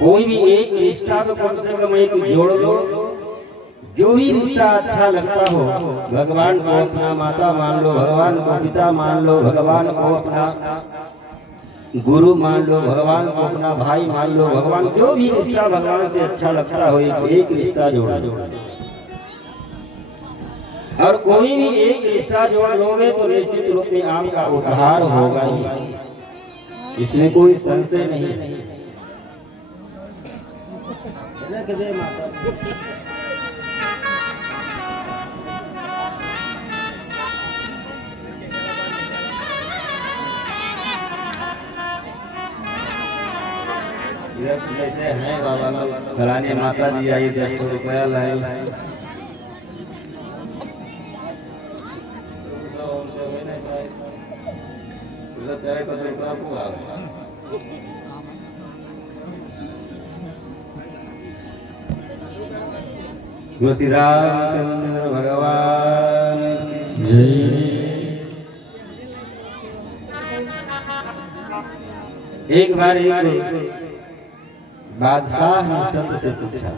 कोई भी एक रिश्ता तो कम से कम एक जोड़ लो। जो भी रिश्ता अच्छा लगता हो, भगवान को अपना माता मान लो, भगवान को पिता मान लो, भगवान को अपना गुरु मान लो, भगवान को अपना भाई मान लो, भगवान जो भी रिश्ता भगवान से अच्छा लगता हो एक रिश्ता जोड़ लो। और कोई भी एक रिश्ता जोड़ लोगे तो निश्चित रूप में आपका उद्धार होगा ही, इसमें कोई संशय नहीं। जैसे है बाबा लोग फलानी माता जी आई 10 रुपया लाई, श्री रामचंद्र भगवान जय। एक बार एक बादशाह ने संत से पूछा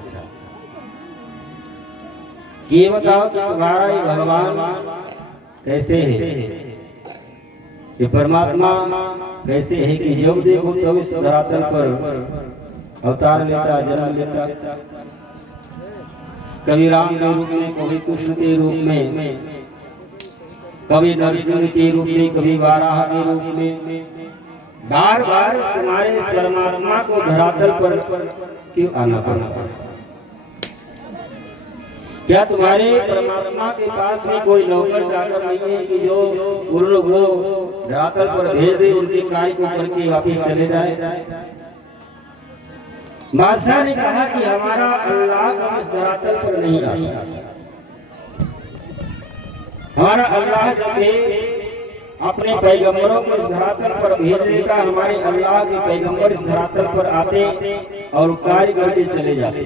कि ये बताओ कि तुम्हारा ये भगवान कैसे है, ये परमात्मा कैसे है कि जब देखो तब इस धरातल पर अवतार लेता, जन्म लेता, कभी राम के रूप में, कभी कृष्ण के रूप में, कभी नरसिंह के रूप में, कभी वाराह के रूप में, बार बार तुम्हारे इस परमात्मा को धरातल पर क्यों आना पड़ा? क्या तुम्हारे परमात्मा के पास में कोई नौकर चाकर नहीं है कि जो उन लोग वो धरातल पर भेज दे, उनके कार्य को करके वापिस चले जाए? बादशाह ने कहा कि हमारा अल्लाह का इस धरातल पर नहीं आता। हमारा अल्लाह जब अपने पैगंबरों को इस धरातल पर भेज देगा, हमारे अल्लाह के पैगंबर इस धरातल पर आते और कार्य करके चले जाते।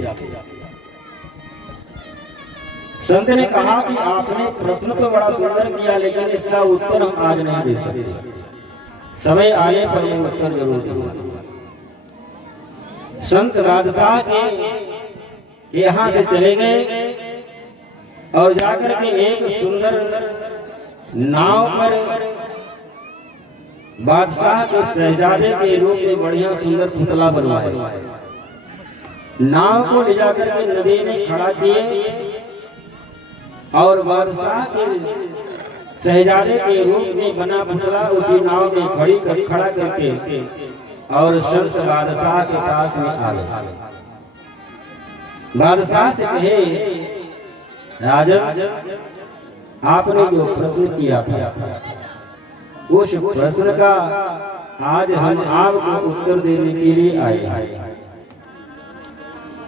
संत ने कहा कि आपने प्रश्न तो बड़ा सुंदर किया, लेकिन इसका उत्तर हम आज नहीं दे सकते, समय आने पर मैं उत्तर जरूर दूंगा। संत बादशाह के यहाँ से चले गए और जाकर के एक सुंदर नाव पर बादशाह के शहजादे के रूप में बढ़िया सुंदर पुतला बनवाए, नाव को ले जाकर के नदी में खड़ा किए और बादशाह के शहजादे के रूप में बना पुतला उसी नाव में खड़ा करके और संत बादशाह के पास में आ गए। बादशाह से कहे, राजन आपने जो प्रश्न किया था उस प्रश्न का आज हम आपको उत्तर देने के लिए आए हैं,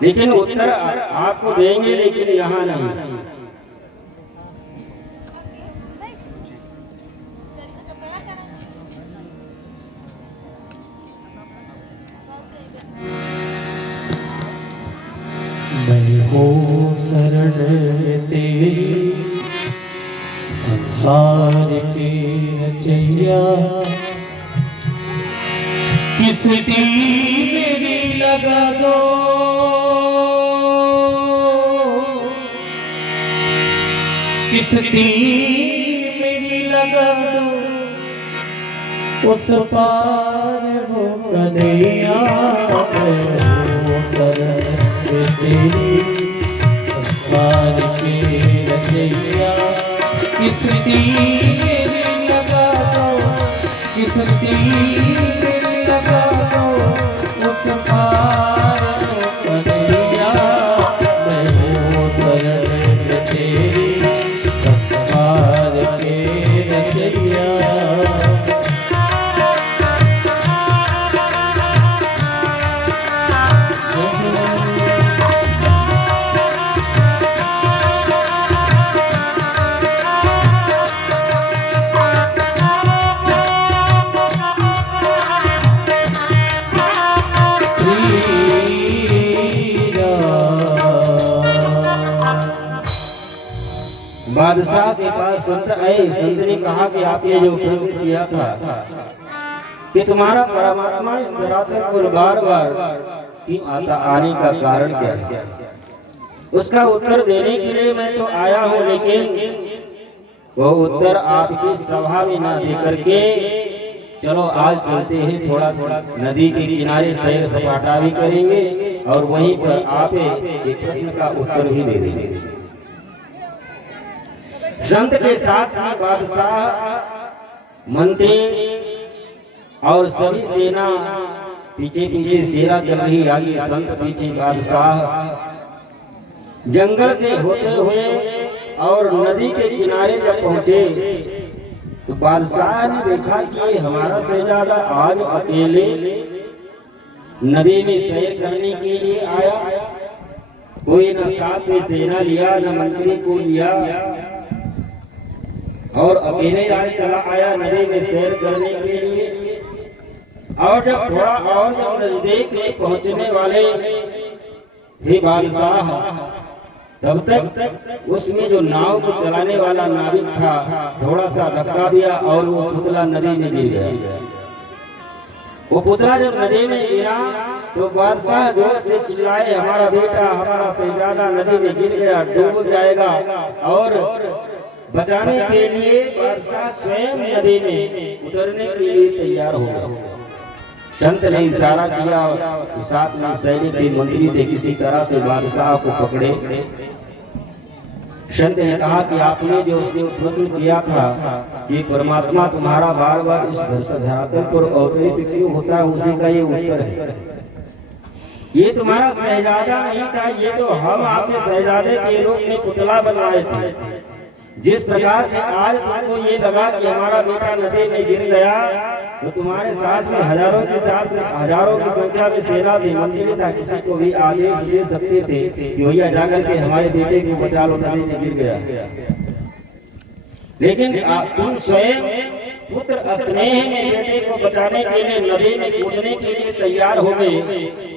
लेकिन उत्तर आपको देंगे, लेकिन यहाँ नहीं। मैं हो शरण तेरी संसार की रचैया, किस मेरी लगा दो, किस मेरी लगा दो, उस पार हो कन्हैया। तेरी संसार की रचैया, किस मेरी लगा दो, किस मेरी लगा दो, उस पार हो कन्हैया। मैं हूँ शरण तेरी संसार की रचैया। बादशाह के पास संत आए। संत ने कहा कि आपने जो प्रश्न किया था कि तुम्हारा परमात्मा इस धरातल पर बार बार क्यों आने का कारण क्या है। उसका उत्तर देने के लिए मैं तो आया हूँ, लेकिन वो उत्तर आपकी सभा में ना दे करके चलो आज चलते हैं, थोड़ा थोड़ा नदी के किनारे सैर सपाटा भी करेंगे और वहीं पर आप एक प्रश्न का उत्तर भी दे देंगे। संत के साथ में बादशाह, मंत्री और सभी सेना, पीछे पीछे सेना चल रही, आगे संत, पीछे बादशाह। जंगल से होते हुए और नदी के किनारे जब पहुंचे तो बादशाह ने देखा कि हमारा शहजादा आज अकेले नदी में सैर करने के लिए आया, कोई न साथ में सेना लिया, न मंत्री को लिया, और अकेले आज चला आया नदी में सैर करने के लिए। और जब थोड़ा और जब नजदीक पहुंचने वाले थे बादशाह, तब तक उसमें जो नाव को चलाने वाला नाविक था थोड़ा सा धक्का दिया और वो पुतला नदी में गिर गया। वो पुतला जब नदी में गिरा तो बादशाह जोर से चिल्लाए, हमारा बेटा, हमारा शहजादा नदी में गिर गया, डूब जाएगा। और बचाने के लिए बादशाह स्वयं नदी में उतरने के लिए तैयार हो गया। संत ने इशारा किया, साथ में सैनिक थे, मंत्री थे, किसी तरह से बादशाह को पकड़े। संत ने कहा कि आपने जो उसने प्रश्न किया था कि परमात्मा तुम्हारा बार बार इस धरातल पर अवतरित क्यों होता है, उसी का ये उत्तर है। ये तुम्हारा शहजादा नहीं था, ये तो हम आपके शहजादे के रूप में पुतला बनवाए थे। जिस प्रकार से आज तुमको ये लगा कि हमारा बेटा नदी में गिर गया, तो तुम्हारे साथ में हजारों की संख्या में सेना थी, मंत्री था, किसी को भी आदेश दे सकते थे कि भैया जाकर के हमारे बेटे को बचा लो, नदी में गिर गया। लेकिन तुम स्वयं पुत्र स्नेह में बेटे को बचाने के लिए नदी में कूदने के लिए तैयार हो गए।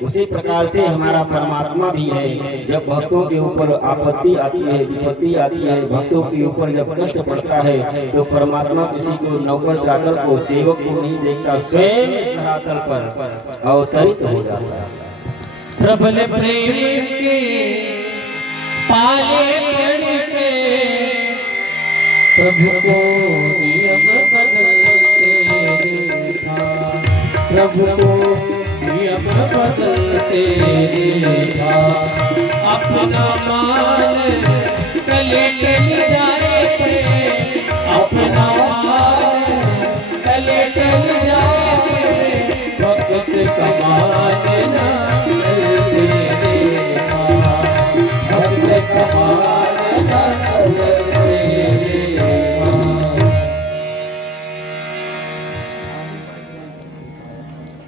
उसी प्रकार से हमारा परमात्मा भी है। जब भक्तों के ऊपर आपत्ति आती है, विपत्ति आती है, भक्तों के ऊपर जब कष्ट पड़ता है, तो परमात्मा किसी को नौकर चाकर को, सेवक को नहीं देखता, स्वयं इस धरातल पर अवतरित हो जाता है। प्रबल प्रेम के पाले प्रभु को नियम बदलते देखा, प्रभु को नियम बदलते देखा। अपना मान कले टल जाए प्रेम, अपना मान कले टल जाए प्रेम। भक्त कमान ना चलते देखा, भक्त कमान ना चलते।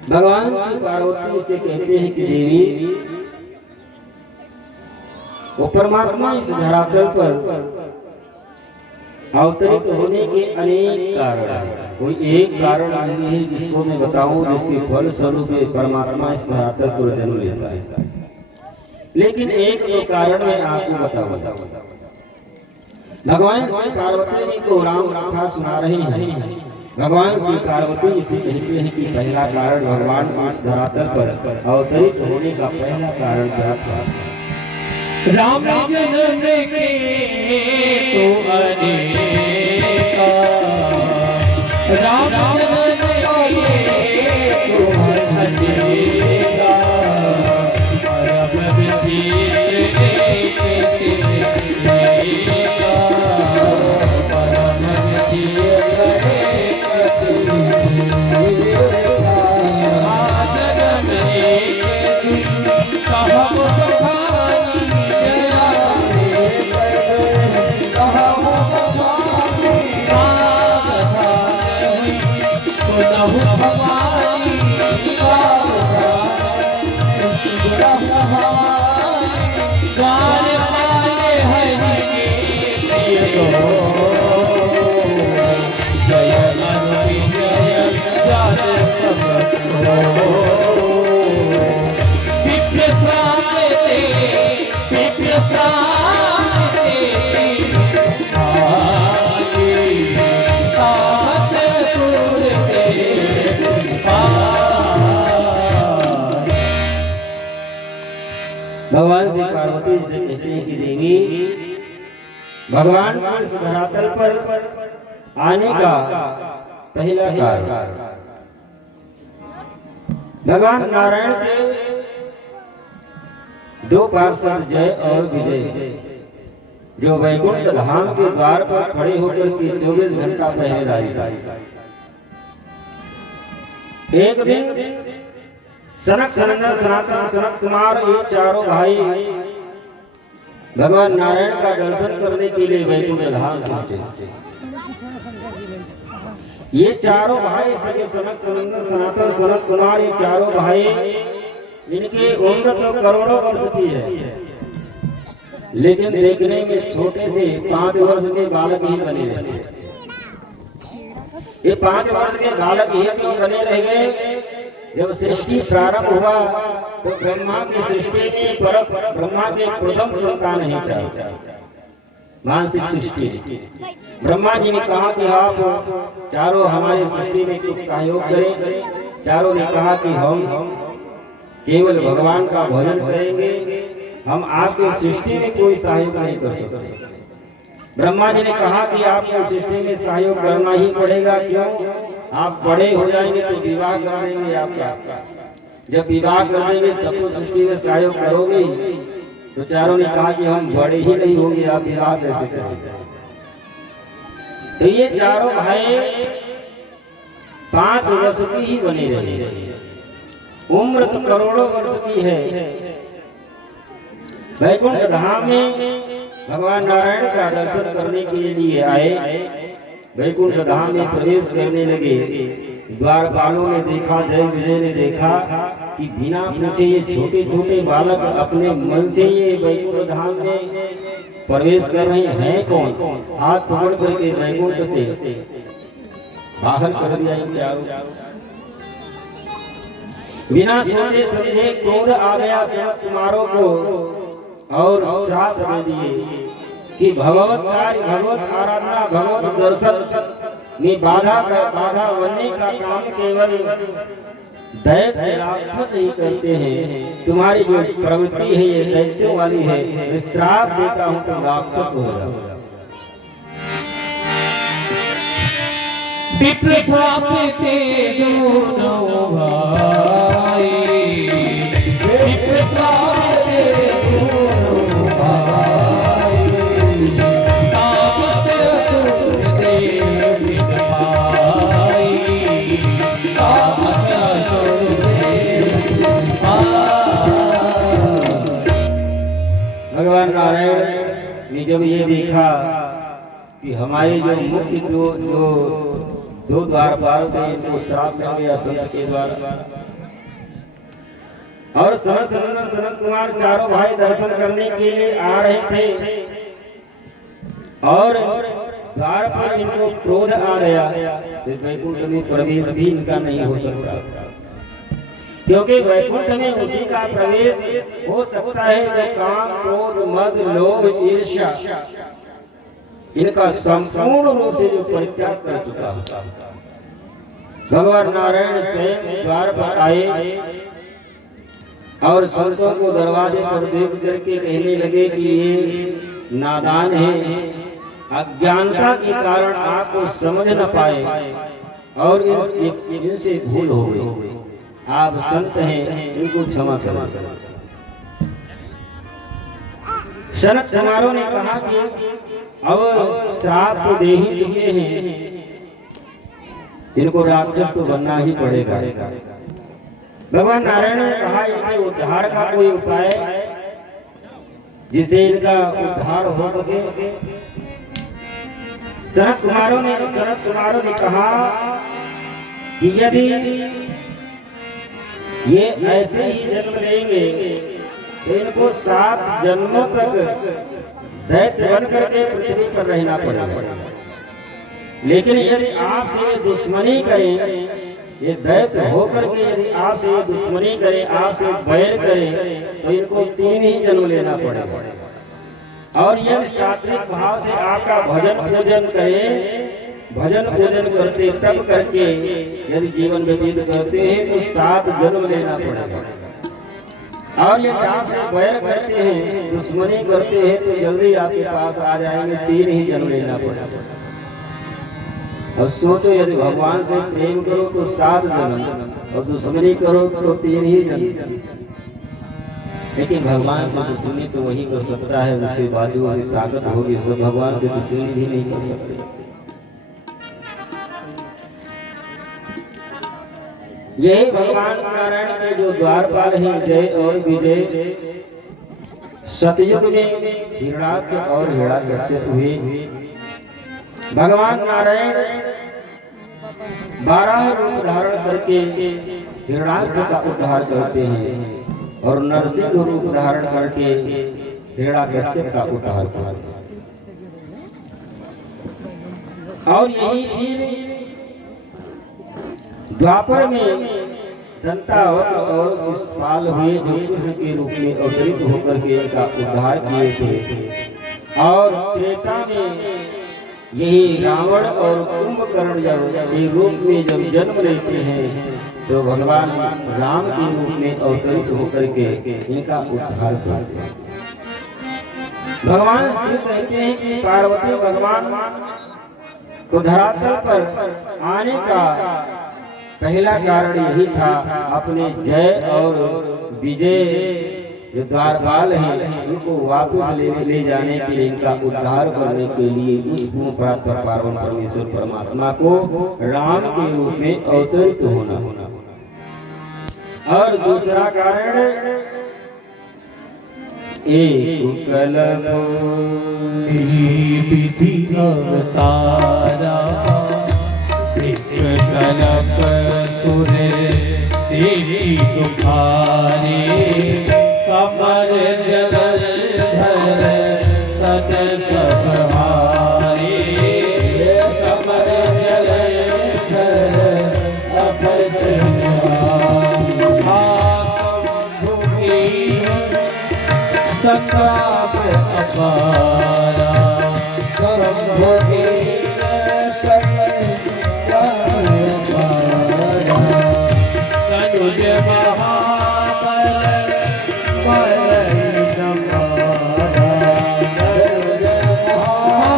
भगवान श्री पार्वती से कहते हैं कि देवी, वो परमात्मा इस धरातल पर अवतरित होने के अनेक कारण हैं। कोई एक कारण नहीं है जिसको मैं बताऊं, जिसके फल स्वरूप परमात्मा इस धरातल पर जन्म लेता है। लेकिन एक दो कारण मैं आपको बताऊंगा। भगवान श्री पार्वती जी को राम कथा सुना रहे हैं। भगवान श्री पार्वती से कहते हैं कि पहला कारण, भगवान को इस धरातल पर अवतरित होने का पहला कारण क्या था? राम जन्म के तो अनेका, राम जन्म के तो अनेका। परम विचित्र एक तेरेका, परम विचित्र एक तेरेका। जन्म एक कहब बखानी जया कहब बखानी सावधान हुई पुनः भवानी, द्वार पाले हरि के प्रिय को। जय हरि जय जाने प्रभु विप्र सामते, विप्र सामते आगे तामस पूरते भगवान श्री पार्वती से कहते हैं कि देवी, भगवान को इस धरातल पर आने का पहला कारण भगवान नारायण के दो पार्षद जय और विजय, जो वैकुंठ धाम के द्वार पर खड़े होकर के 24 घंटा पहरेदारी। एक दिन सनक सनंदन सनातन सनत कुमार ये चारों भाई भगवान नारायण का दर्शन करने के लिए वैकुंठ धाम पहुंचे। ये चारों भाई सगे सनक सनंदन सनातन सनत कुमार, ये चारों भाई, इनकी उम्र तो करोड़ों वर्ष की है, लेकिन देखने में छोटे से 5 वर्ष के बालक ही बने रहे। ये 5 वर्ष के बालक ही क्यों बने रह गए? जब सृष्टि प्रारंभ हुआ तो ब्रह्मा की सृष्टि में ब्रह्मा के प्रथम संतान ही मानसिक सृष्टि। ब्रह्मा जी ने कहा कि आप चारों हमारी सृष्टि में कुछ सहयोग करें। चारों ने कहा कि हम केवल भगवान का भजन करेंगे, हम आपकी सृष्टि में कोई सहयोग नहीं कर सकते। ब्रह्मा जी ने कहा कि आपको सृष्टि में सहयोग करना ही पड़ेगा। क्यों? आप बड़े हो जाएंगे तो विवाह कर देंगे आपका। जब विवाह कर देंगे तब तो सृष्टि में सहयोग करोगे। तो चारों ने कहा कि हम बड़े ही नहीं होंगे, आप विवाह कैसे करेंगे? तो ये चारों भाई 5 वर्ष की ही बने रहे। उम्र तो करोड़ों वर्ष की है। वैकुंठ धाम में भगवान नारायण का दर्शन करने के लिए आए। वैकुंठ धाम में प्रवेश करने लगे। द्वारपालों ने देखा, जय विजय ने देखा कि बिना पूछे ये छोटे छोटे बालक अपने मन से ये वैकुंठ धाम में प्रवेश कर रहे हैं। कौन? हाथ पकड़ करके वैकुंठ से बाहर कर दिया इन चारों। बिना सोचे समझे क्रोध आ गया सनत कुमारों को और श्राप दे दिए कि भगवत कार्य, भगवत आराधना, भगवत दर्शन में बाधा बनने का काम केवल दैत्य राक्षस ही करते हैं। तुम्हारी जो प्रवृत्ति है ये दैत्यों वाली है। मैं श्राप देता हूँ तुम राक्षस हो जाओ। विप्र श्राप देते दोनों भाई, विप्र श्राप देते दोनों भाई, तापस तुझ देव भाई, तापस तुझ देव भाई। भगवान नारायण ने जब ये देखा कि हमारे जो मुख्य दो द्वारपाल थे इनको श्राप मिल गया संत के द्वारा, और सनत कुमार चारों भाई दर्शन करने के लिए आ रहे थे और द्वार पर इनको क्रोध आ गया। तो वैकुंठ में प्रवेश भी इनका नहीं हो सकता, क्योंकि वैकुंठ में उसी का प्रवेश हो सकता है जो काम, क्रोध, मद, लोभ, ईर्ष्या इनका संपूर्ण रूप से जो परित्याग कर चुका है। भगवान नारायण स्वयं द्वार पर आए और संतों को दरवाजे पर देख करके कहने लगे कि ये नादान है, अज्ञानता के कारण आपको समझ न पाए और इनसे भूल हो गई। आप संत हैं, इनको क्षमा करें। सनत कुमारों ने कहा कि अब श्राप तो दे ही चुके हैं, इनको राक्षस तो बनना ही पड़ेगा। भगवान नारायण ने कहा इनके उद्धार का कोई उपाय जिससे इनका उद्धार हो सके। सनत कुमारों ने कहा कि यदि ये ऐसे ही जन्म लेंगे तो इनको 7 जन्मों तक दैत्य बन करके पृथ्वी पर रहना पड़ेगा। लेकिन यदि आपसे ये दुश्मनी करें, ये दैत्य होकर के यदि आपसे ये दुश्मनी करें, आपसे बैर करें, तो इनको 3 ही जन्म लेना पड़ेगा। और यदि सात्विक भाव से आपका भजन पूजन करें, भजन पूजन करते तब करके यदि जीवन व्यतीत करते हैं तो 7 जन्म लेना पड़ेगा। और ये आपसे बैर करते हैं, दुश्मनी करते हैं, तो जल्दी आपके पास आ जाएंगे, 3 ही जन्म लेना पड़ेगा। और सोचो यदि भगवान से प्रेम करो तो 7 जन्म, और दुश्मनी करो तो 3 ही जन्म। लेकिन भगवान से दुश्मनी तो वही कर सकता है जिसके बाजू वाली ताकत होगी, सब भगवान से दुश्मनी भी नहीं कर सकते। यही भगवान नारायण के जो द्वारपाल हैं जय और विजय, सतयुग में हिरणाक्ष और हिरण्यकश्यप हुए। भगवान नारायण 12 रूप धारण करके हिरणाक्ष का उद्धार करते हैं और नरसिंह रूप धारण करके हिरण्यकश्यप का उद्धार करते हैं। और यही तीन द्वापर में दंतावत और शिशुपाल हुए, जो कृष्ण के रूप में अवतरित होकर के इनका उद्धार किए थे। और त्रेता में यही रावण और कुंभकर्ण जब के रूप में जब जन्म लेते हैं, तो भगवान राम के रूप में अवतरित होकर के इनका उद्धार करते हैं। भगवान शिव कहते हैं कि पार्वती भगवान को धरातल पर आने का पहला कारण यही था, अपने जय और विजय जो द्वारपाल हैं उनको वापस ले जाने के लिए, इनका उद्धार करने के लिए उस भूपरात्पर पावन परमेश्वर परमात्मा को राम के रूप में अवतरित होना। और दूसरा कारण एक कलप विधि अवतारा, कलप सुर तेरी तुम्हारे, समर जगधर सत सहारे, समर जगधर सत संग्राम अपारा, शंभुके तनुज महाबल बल नमारा, तनुज महाबल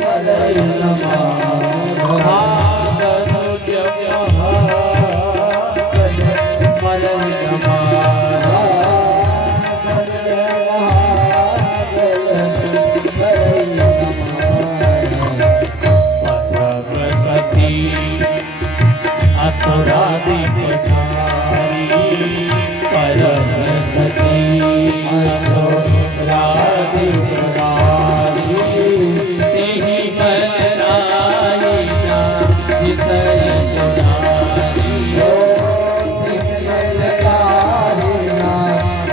बल नमारा, तनुज महाबल बल नमारा, असुरादि पठारी, परम सती असुरादि पठारी, तेहि बलराई ना जितय जुरारी, बलराई ना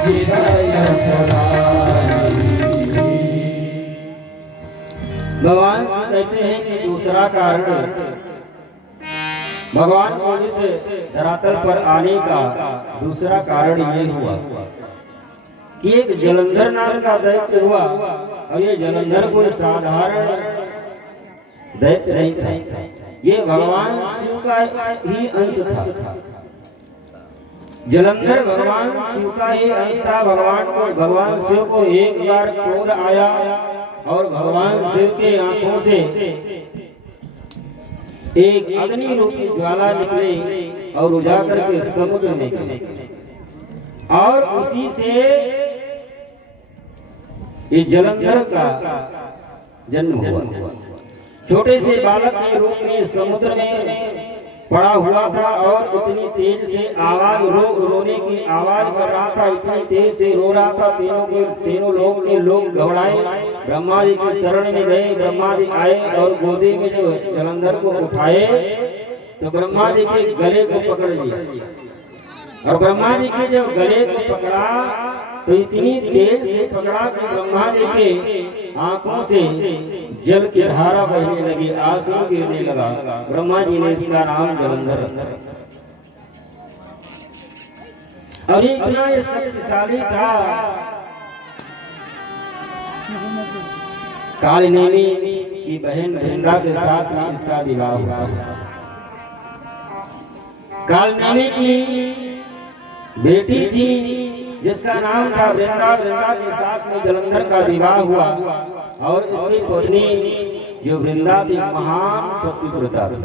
जितय जुरारी। भगवान कहते हैं कि दूसरा कारण भगवान को इस धरातल पर आने का दूसरा कारण ये हुआ कि एक जलंधर नाम का दैत्य हुआ, और ये जलंधर कोई साधारण दैत्य नहीं था, ये भगवान शिव का ही अंश था। जलंधर भगवान शिव का ही अंश था। भगवान शिव को एक बार क्रोध आया और भगवान शिव के आंखों से एक अग्नि रूपी ज्वाला निकले और उजागर के समुद्र में गिरे, और उसी से ये जलंधर का जन्म हुआ। छोटे से बालक के रूप में समुद्र में पड़ा हुआ था और इतनी तेज से आवाज रोने की आवाज कर रहा था, इतनी तेज से रो रहा था। तीनों लोग के लोग घबराए, ब्रह्मा जी के शरण में गए। ब्रह्मा जी आए और गोदी में जो जलंधर को उठाए तो ब्रह्मा जी के गले को पकड़ लिया, और ब्रह्मा जी के जब गले को पकड़ा तो इतनी तेज से पकड़ा कि ब्रह्मा जी के आंखों से जल की धारा बहने लगी, आंसू गिरने लगा। ब्रह्मा जी ने इसका नाम जलंधर रखा। और ये इतना ये शक्तिशाली था। कालनेमी की बहन वृंदा के साथ में इसका विवाह हुआ। कालनेमी की बेटी थी जिसका नाम था वृंदा। वृंदा के साथ में जलंधर का विवाह हुआ और इसकी पत्नी जो वृंदा थी महान पतिव्रता थी।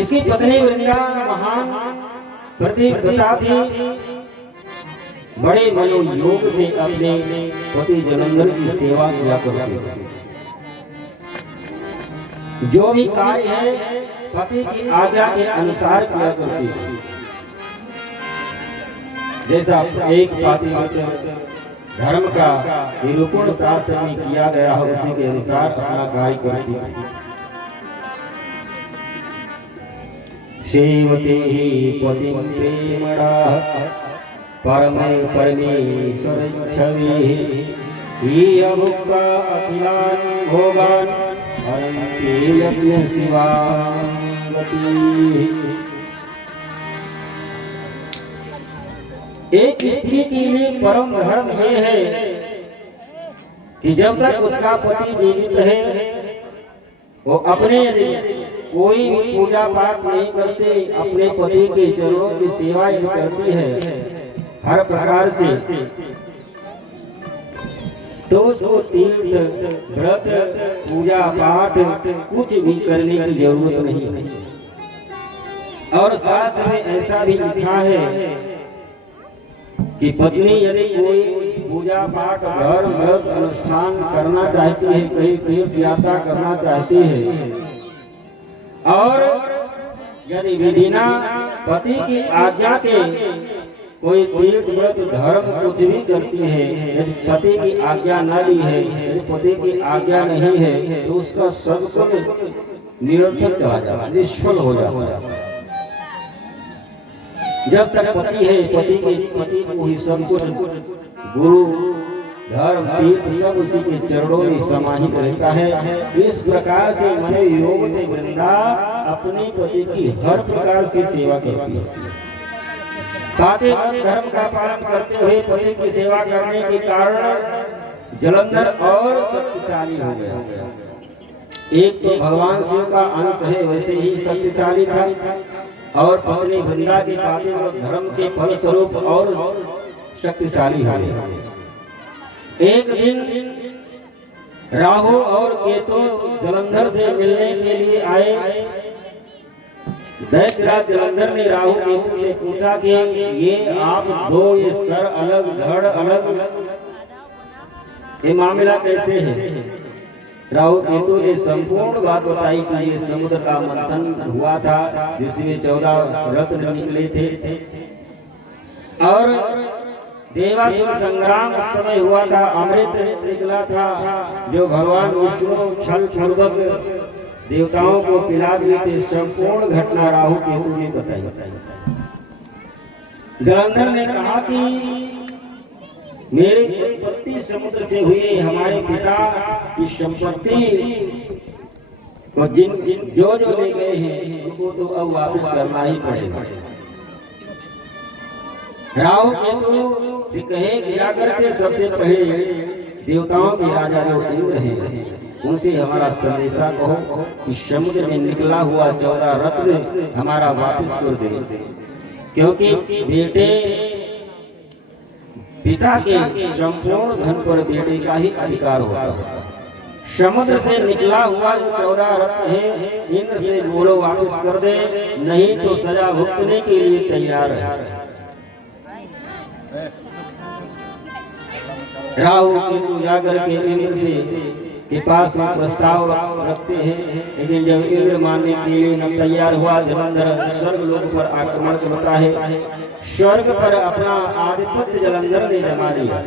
इसकी पत्नी वृंदा महान पतिव्रता थी, बड़े मनोयोग से अपने पति जलंधर की सेवा किया करती थी। जो भी कार्य है पति की आज्ञा के अनुसार किया करती थी। जैसा एक पतिव्रता धर्म का निरूपण शास्त्र में किया गया है उसी के अनुसार अपना कार्य करती थी। सेवते पतिं प्रेमणा परमे परमेश्वर छवि अभुक्ता अखिलान् भोगान् हरन्ति यज्ञ शिवांगति। एक स्त्री के लिए परम धर्म ये है कि जब तक उसका पति जीवित है वो अपने कोई भी पूजा पाठ नहीं करते, अपने पति के चरणों की सेवा ही करती है हर प्रकार से, तो उसको तीर्थ व्रत पूजा पाठ कुछ भी करने की जरूरत नहीं। और शास्त्र में ऐसा भी लिखा है कि पत्नी यदि कोई पूजा पाठ धर्म व्रत अनुष्ठान करना चाहती है, कहीं तीर्थ यात्रा करना चाहती है और यदि विधिना पति की आज्ञा के कोई तीर्थ व्रत धर्म कुछ भी करती है, यदि पति की आज्ञा न ली है, यदि पति की आज्ञा नहीं है तो उसका सब कुछ निरर्थक चला जाता, निष्फल हो जाता है। जब तक पति है पति को ही सब कुछ गुरु धर्म तीर्थ सब उसी के चरणों में समाहित रहता है। इस प्रकार से मन योग से वृंदा अपने पति की हर प्रकार से सेवा करती है। धर्म का पालन करते हुए पति की सेवा करने के कारण जलंधर और शक्तिशाली हो गया। एक तो भगवान शिव का अंश है, वैसे ही शक्तिशाली था और पत्नी वृंदा के पातिव्रत धर्म के फल स्वरूप और शक्तिशाली हो गया। एक दिन राहु और केतु जलंधर से मिलने के लिए आए। दैत्यराज जलंधर ने राहु केतु से पूछा कि ये आप दो ये सर अलग धड़ अलग, ये मामला कैसे है? राहु केतु ने संपूर्ण बात बताई कि ये समुद्र का मंथन हुआ था जिसमें 14 रत्न निकले थे और देवासुर संग्राम उस समय हुआ था, अमृत निकला था जो भगवान विष्णु छल पूर्वक देवताओं को पिला दिए थे। संपूर्ण घटना राहु केतु ने बताई। जलंधर ने कहा कि मेरी उत्पत्ति समुद्र से हुई, हमारे पिता की संपत्ति को जो ले गए हैं उनको तो अब वापस करना ही पड़ेगा। राहु केतु कहे जाकर के सबसे पहले देवताओं के राजा जो इंद्र हैं उनसे हमारा संदेशा कहो कि समुद्र में निकला हुआ 14 रत्न हमारा वापस कर दे, क्योंकि बेटे पिता के संपूर्ण धन पर बेटे का ही अधिकार होता है। समुद्र से निकला हुआ जो 14 रत्न है इंद्र से बोलो वापस कर दे, नहीं तो सजा भुगतने के लिए तैयार है। राहु केतु जाकर के इंद्र के पास प्रस्ताव रखते हैं, लेकिन जब इंद्र मानने के लिए न तैयार हुआ जलंधर स्वर्ग लोक पर आक्रमण करता है। स्वर्ग पर अपना आधिपत्य जलंधर ने जमा लिया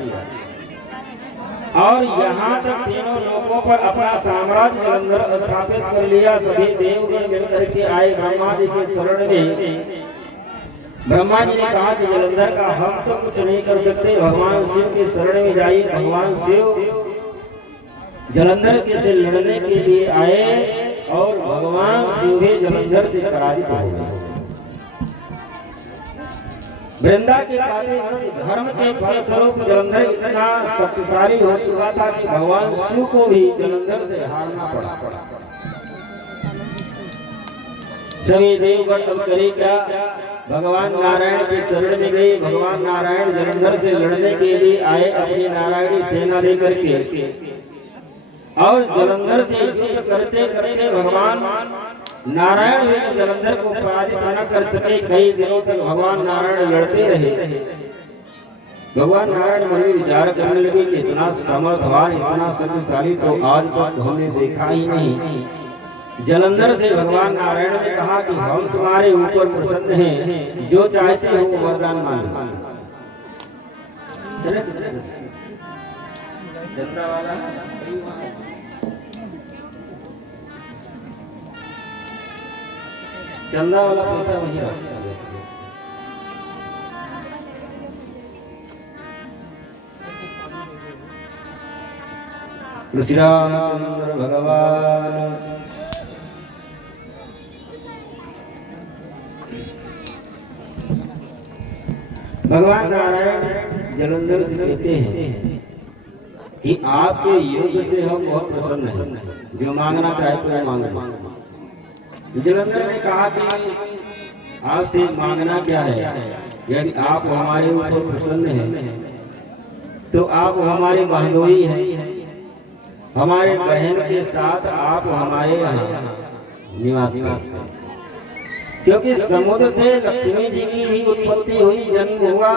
और यहाँ तक तीनों लोकों पर अपना साम्राज्य जलंधर स्थापित कर लिया। सभी देवगण मिलकर के आए ब्रह्मा जी के शरण में। ब्रह्मा जी ने कहा कि जलंधर का हम तो कुछ नहीं कर सकते, भगवान शिव के शरण में जाइए। भगवान शिव जलंधर के से लड़ने के लिए आए और भगवान शिव भी जलंधर से पराजित हो गए। वृंदा के धर्म के फल स्वरूप जलंधर इतना शक्तिशाली हो चुका था कि भगवान शिव को भी जलंधर से हारना पड़ा। सभी देवगण अब करे क्या, भगवान नारायण की शरण में गए। भगवान नारायण जलंधर से लड़ने के लिए आए अपनी नारायणी सेना लेकर के, और जलंधर से युद्ध करते करते भगवान नारायण भी जलंधर को पराजित न कर सके। कई दिनों तक भगवान नारायण लड़ते रहे। भगवान नारायण मन में विचार करने लगे कि इतना समर्थवान, इतना शक्तिशाली तो आज तक हमने देखा ही नहीं। जलंधर से भगवान नारायण ने कहा कि हम तुम्हारे ऊपर प्रसन्न हैं, जो चाहते हो वो वरदान मांगो। चंदा वाला पैसा वही रखा। श्री रामचंद्र भगवान भगवान नारायण जलंधर से कहते हैं कि आपके योग से हम बहुत प्रसन्न हैं, जो मांगना चाहते हैं मांगो। जलंधर ने कहा कि आपसे मांगना क्या है, यदि आप हमारे ऊपर प्रसन्न हैं तो आप हमारे बहनोई हैं, हमारे बहन के साथ आप हमारे यहाँ निवास करें। क्योंकि समुद्र से लक्ष्मी जी की भी उत्पत्ति हुई, जन्म हुआ,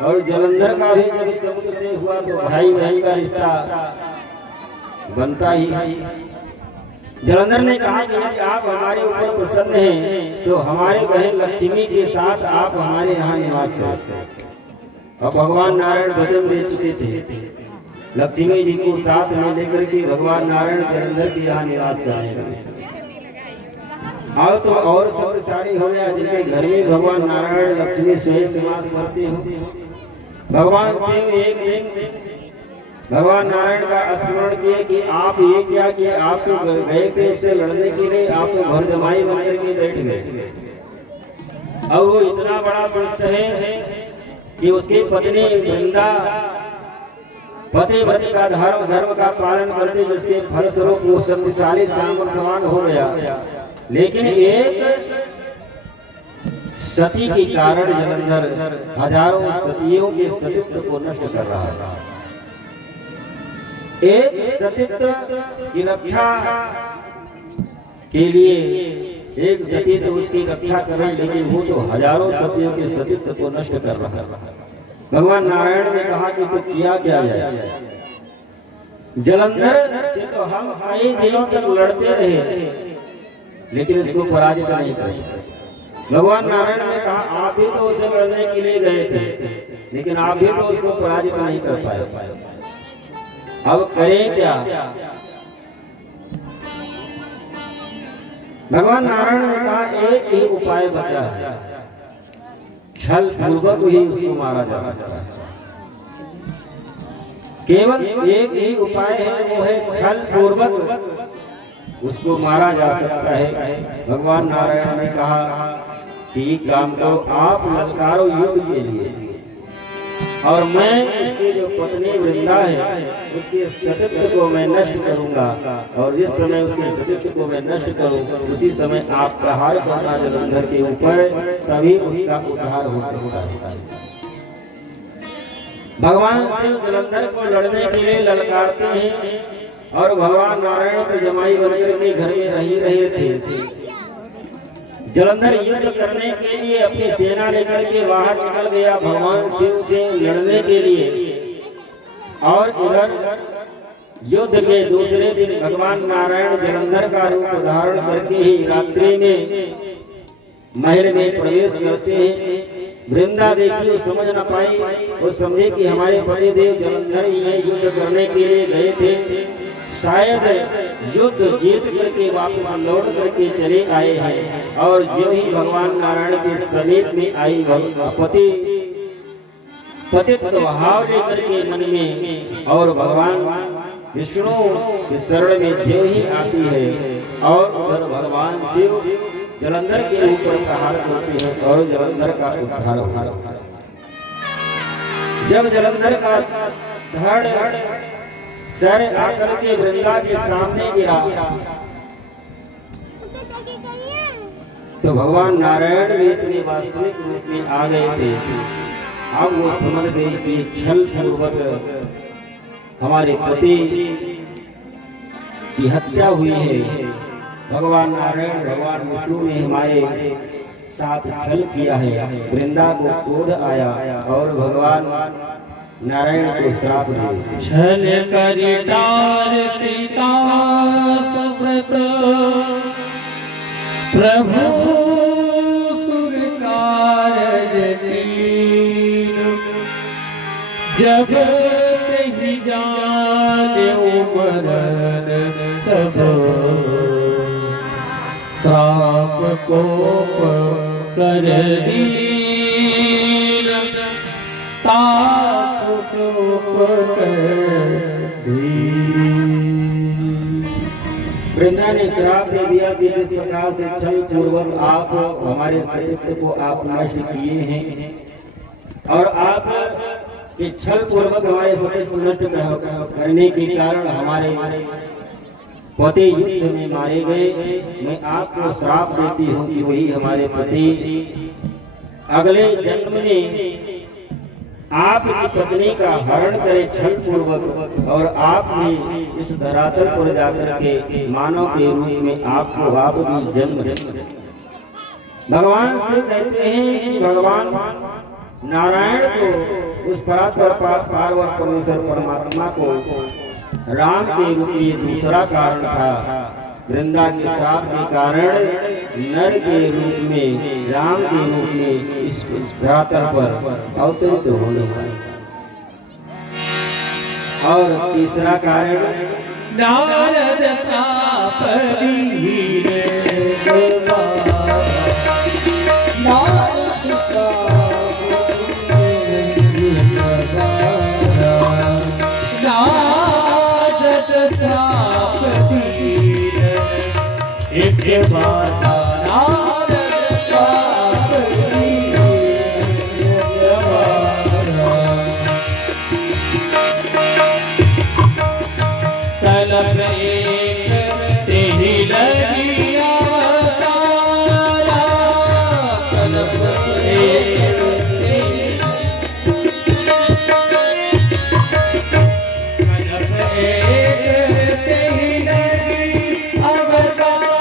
और जलंधर का भी जब समुद्र से हुआ तो भाई बहन का रिश्ता बनता ही है। जलंधर ने कहा कि यदि आप हमारे ऊपर प्रसन्न हैं तो हमारे बहन लक्ष्मी के साथ आप हमारे यहाँ निवास करें। और भगवान नारायण वचन दे चुके थे, लक्ष्मी जी को साथ में लेकर के भगवान नारायण जलंधर के यहाँ निवास करेंगे। और तो और शक्तिशाली हो गया, जिनके घर में भगवान नारायण लक्ष्मी स्वयं निवास करते हो। भगवान शिव एक दिन भगवान नारायण का स्मरण किए कि आप ये क्या कि आप तो गए थे उससे लड़ने के लिए, आप तो घर जमाई बनकर के बैठ गए। और वो इतना बड़ा दुष्ट है कि उसकी पत्नी वृंदा पतिव्रत का धर्म का पालन करते, जिसके फलस्वरूप वो शक्तिशाली सामर्थ्यवान हो गया। लेकिन एक सती के कारण जलंधर हजारों सतियों के सतीत्व को नष्ट कर रहा था। एक सतीत्व की रक्षा के लिए एक सती तो उसकी रक्षा कर रही, लेकिन वो तो हजारों सतियों के सतीत्व को नष्ट कर रहा है। भगवान नारायण ने कहा कि तो किया क्या जाए। जलंधर से तो हम कई दिनों तक लड़ते रहे, लेकिन इसको पराजित नहीं कर। भगवान नारायण ने कहा आप भी तो उसे लड़ने के लिए गए थे, लेकिन आप भी तो उसको पराजित नहीं कर पाए। अब करें क्या। भगवान नारायण ने कहा एक ही उपाय बचा है, छल पूर्वक ही उसको मारा जा सकता है। केवल एक ही उपाय है, वो है छल पूर्वक उसको मारा जा सकता है। भगवान नारायण ने कहा कि काम को आप ललकारो युद्ध के लिए, और मैं उसकी जो पत्नी वृंदा है उसके सतीत्व को मैं नष्ट करूंगा, और जिस समय उसके सतीत्व को मैं नष्ट करूं उसी समय आप प्रहार करना जलंधर के ऊपर, तभी उसका उद्धार हो सकता है। भगवान शिव जलंधर को लड़ने के लिए ललकारते हैं, और भगवान नारायण तो जमाई बनकर के घर में रह रहे थे। जलंधर युद्ध करने के लिए अपनी सेना लेकर के बाहर निकल गया भगवान शिव से लड़ने के लिए। और इधर युद्ध के दूसरे दिन भगवान नारायण जलंधर का रूप धारण करके ही रात्रि में महल में प्रवेश करते हैं। वृंदा देखी वो समझ न पाई, वो समझे कि हमारे पति देव जलंधर ये युद्ध करने के लिए गए थे, शायद युद्ध जीत करके वापस लौट करके चले आए हैं। और जो ही भगवान नारायण के समीप में आई पतित्व भाव लेकर के मन में, और भगवान विष्णु के शरण में जो ही आती है, और उधर भगवान शिव जलंधर के ऊपर प्रहार करते हैं और जलंधर का उद्धार होता है। जब जलंधर का धड़ सर आकर के वृंदा के सामने गिरा तो भगवान नारायण भी अपने वास्तविक रूप में आ गए थे। अब वो समझ गए कि छल पूर्वक हमारे पति की हत्या हुई है। भगवान नारायण भगवान विष्णु ने हमारे साथ छल किया है। वृंदा को क्रोध आया और भगवान नारायण को श्राप दिया। छल करि डार सीता सुव्रत प्रभु सुर कारज कीन। जब ही जाने मरण तब श्राप कोप कर दीन। ताप कोप कर दीन। वृंदा ने श्राप दे दिया कि जिस प्रकार से छल पूर्वक आप हमारे सत्य को आप नष्ट किए हैं और आप के छल पूर्वक हमारे सत्य को नष्ट करने के कारण हमारे पति युद्ध में मारे गए। मैं आपको श्राप देती हूँ कि वही हमारे पति अगले जन्म में आपकी पत्नी का हरण करे छल पूर्वक और आपने इस धरातल पर जाकर के मानव के रूप में आपको आप भी जन्म। भगवान से कहते हैं कि भगवान नारायण को उस परात्पर पार्वत परमेश्वर परमात्मा को राम के रूप में दूसरा कारण था। वृंदा के श्राप के कारण नर के रूप में राम के रूप में इस धरातल पर अवतरित होने वाले। और तीसरा कारण नारद श्राप दीने नारद श्राप एक बार नारद श्राप तलब एक तेरी लगी अवतारा। तलब एक तेरी लगी अवतारा।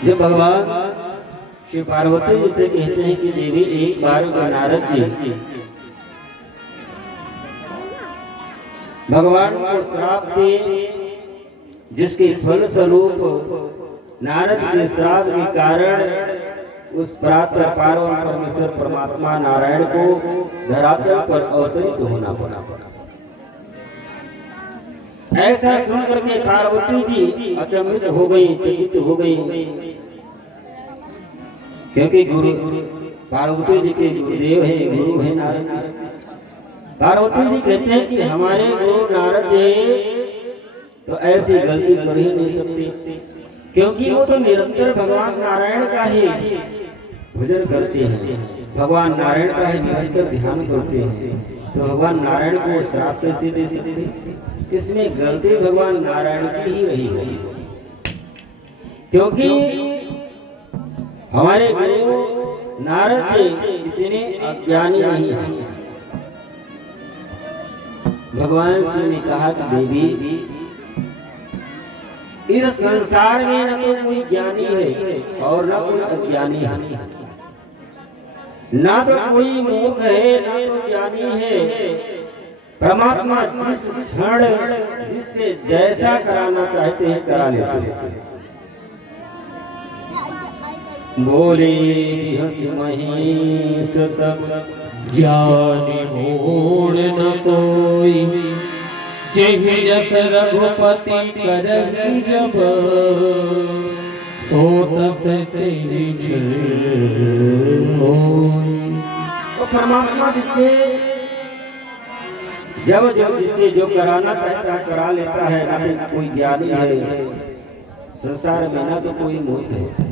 जब भगवान शिव पार्वती जी से कहते हैं कि देवी एक बार नारद जी भगवान को श्राप दिए, जिसके फल स्वरूप नारद के श्राप के कारण उस प्रातः पार्वती परमेश्वर परमात्मा नारायण को धरातल पर अवतरित होना पड़ा। ऐसा सुनकर के पार्वती जी अचंभित हो गई, चकित हो गई, क्योंकि गुरु पार्वती जी के गुरुदेव है, गुरु है नारद। पार्वती जी कहते हैं कि हमारे गुरु नारद जी तो ऐसी गलती कर ही नहीं सकते, क्योंकि वो तो निरंतर भगवान नारायण का ही भजन करते हैं, भगवान नारायण का ही निरंतर ध्यान करते हैं। तो भगवान नारायण को श्राप कैसे दे सकते? इसमें गलती भगवान नारायण की ही रही है, क्योंकि हमारे गुरु नारद जी इतने अज्ञानी नहीं हैं। भगवान शिव ने कहा कि देवी इस संसार में न तो कोई ज्ञानी है और न कोई अज्ञानी है, ना तो कोई मूर्ख है ना तो ज्ञानी है, परमात्मा जिस क्षण जिससे जैसा कराना चाहते हैं करा लेते हैं। बोले हंस महीस तब ज्ञानी मूढ़ न कोई, जेहि जस रघुपति करहि जब, सो तस तेहि होई। तो परमात्मा जिससे जब जिससे जो कराना चाहता है करा लेता है। ना तो कोई ज्ञानी है संसार में, ना तो कोई मूर्ख है।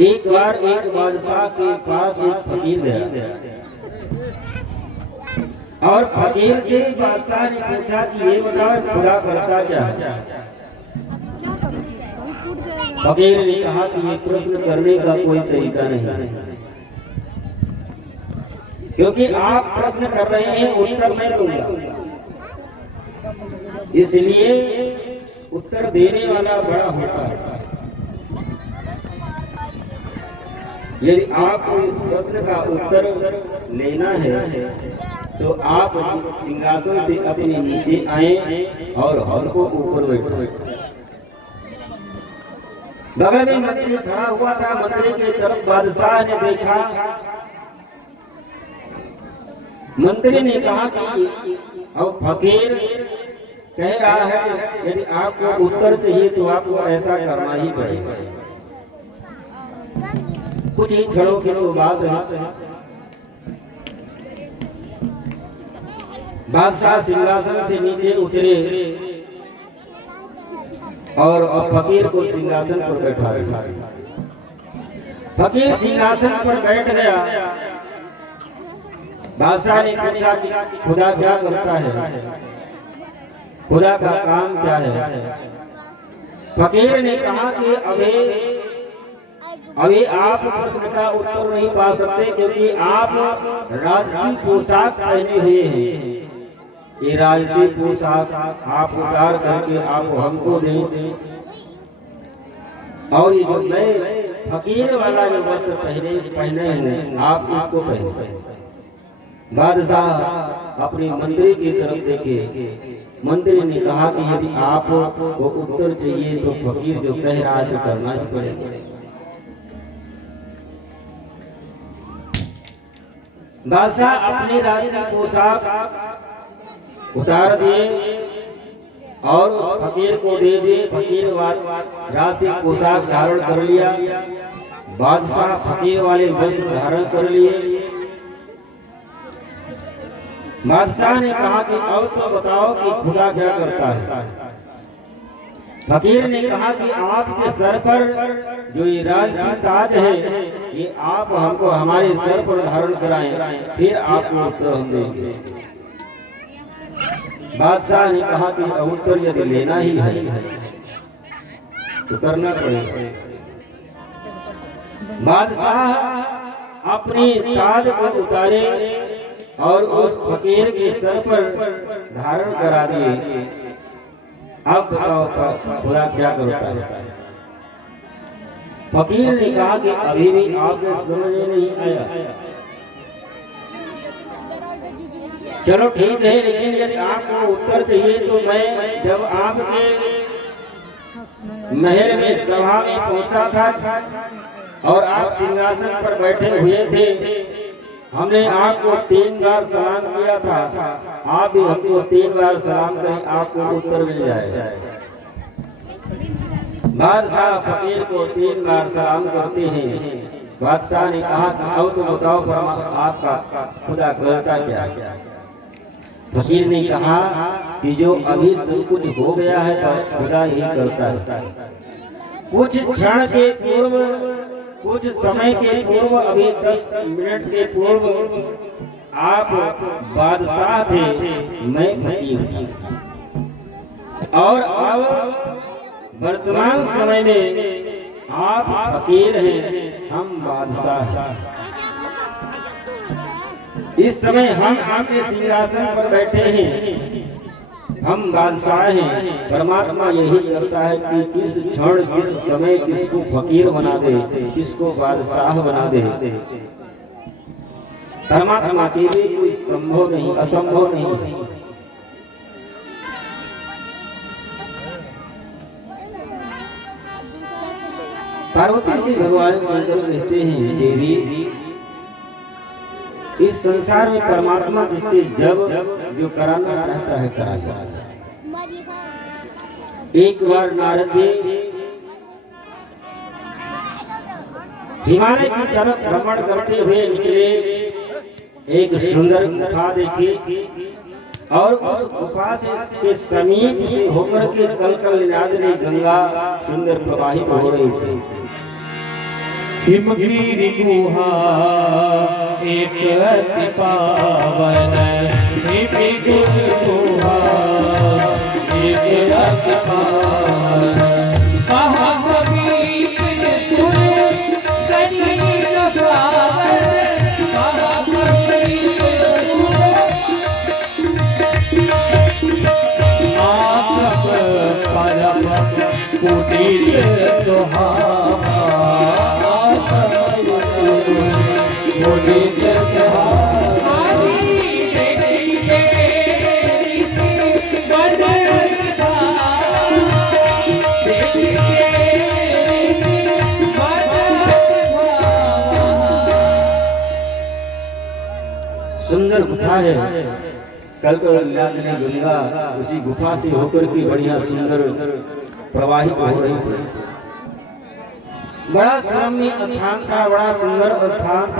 एक बार एक बादशाह के पास एक फकीर गया और फकीर से बादशाह ने पूछा कि ये बताओ खुदा करता क्या है। फकीर ने कहा कि ये प्रश्न करने का कोई तरीका नहीं, क्योंकि आप प्रश्न कर रहे हैं उत्तर मैं दूंगा, इसलिए उत्तर देने वाला बड़ा होता है। यदि आपको इस प्रश्न का उत्तर लेना है तो आप सिंहासन से अपने नीचे आए और हल को ऊपर बैठो। बगल में मंत्री खड़ा हुआ था। मंत्री की तरफ बादशाह ने देखा। मंत्री ने कहा कि अब फकीर कह रहा है यदि आपको उत्तर चाहिए तो आपको ऐसा करना ही पड़ेगा। कुछ ही क्षणों की तो बात है। बादशाह सिंहासन से नीचे उतरे और फकीर को सिंहासन पर बैठा दिया। फकीर सिंहासन पर बैठ गया। बादशाह ने पूछा कि खुदा क्या करता है, खुदा का काम क्या है। फकीर ने कहा कि अभी आप प्रश्न का उत्तर नहीं पा सकते, क्योंकि आप राजसी पोशाक पहने हुए हैं। ये राजसी पोशाक आप उतार करके आप हमको दें, और ये जो नए फकीर वाला जो वस्त्र पहने हैं आप इसको पहने। बादशाह अपने मंत्री की तरफ देखे। मंत्री ने कहा कि यदि आपको उत्तर चाहिए तो फकीर जो कह रहा है तो करना ही पड़ेगा। बादशाह अपनी राजसी पोशाक उतार दिए और उस फकीर को दे दिए। फकीर राजसी पोशाक धारण कर लिया। बादशाह फकीर वाले वस्त्र धारण कर लिए। बादशाह ने कहा कि अब तो बताओ कि खुदा क्या करता है। फकीर ने कहा कि आपके सर पर जो ये राजसी ताज है ये आप हमको हमारे सर पर धारण कराएं, फिर आपको उत्तर हम देंगे। बादशाह ने कहा कि उत्तर यदि लेना ही है तो करना पड़ेगा। बादशाह अपनी ताज को उतारे और उस फकीर के सर पर धारण करा दिए। अब बताओ खुदा क्या करता है। फकीर ने कहा कि अभी भी आपने समझ में नहीं आया। चलो ठीक है, लेकिन यदि आपको उत्तर चाहिए तो मैं जब आपके महल में सभा में पहुंचा था और आप सिंहासन पर बैठे हुए थे, हमने आपको 3 बार सलाम किया था। आप भी हमको 3 बार सलाम करें, आपको उत्तर मिल जाएगा। बादशाह फकीर को 3 बार सलाम करते हैं। बादशाह ने कहा कि अब तो बताओ आपका खुदा करता क्या। फकीर ने कहा कि जो अभी सब कुछ हो गया है तो खुदा ही करता है। कुछ क्षण के पूर्व, कुछ समय के पूर्व, अभी 10 मिनट के पूर्व आप बादशाह थे, मैं फकीर था। और अब वर्तमान समय में आप फकीर हैं, हम बादशाह हैं। इस समय हम आपके सिंहासन पर बैठे हैं, हम बादशाह हैं। परमात्मा यही करता है कि किस क्षण किस समय किसको फकीर बना दे, किसको बादशाह बना दे। परमात्मा के लिए कोई संभव नहीं, असंभव नहीं। पार्वती से भगवान शंकर कहते हैं, देवी इस संसार में परमात्मा जिससे जब जो कराना चाहता है कराता है। एक बार नारद जी हिमालय की तरफ भ्रमण करते हुए निकले, एक सुंदर गुफा देखी और उस गुफा से के समीप से होकर के कल निनादनी गंगा सुंदर प्रवाहित हो रही थी। हिमगिरि गुहा एक अति पावन, हिमगिरि गुहा एक अति पावन। कहा समीप सुर सजीव सावन, कहा समीप सुर आप परम कुटिल सुहावा। सुंदर गुफा है, कल गंगा उसी गुफा से होकर के बढ़िया सुंदर प्रवाहित हो रही थी। बड़ा सुरम्य स्थान था, बड़ा सुंदर स्थान था।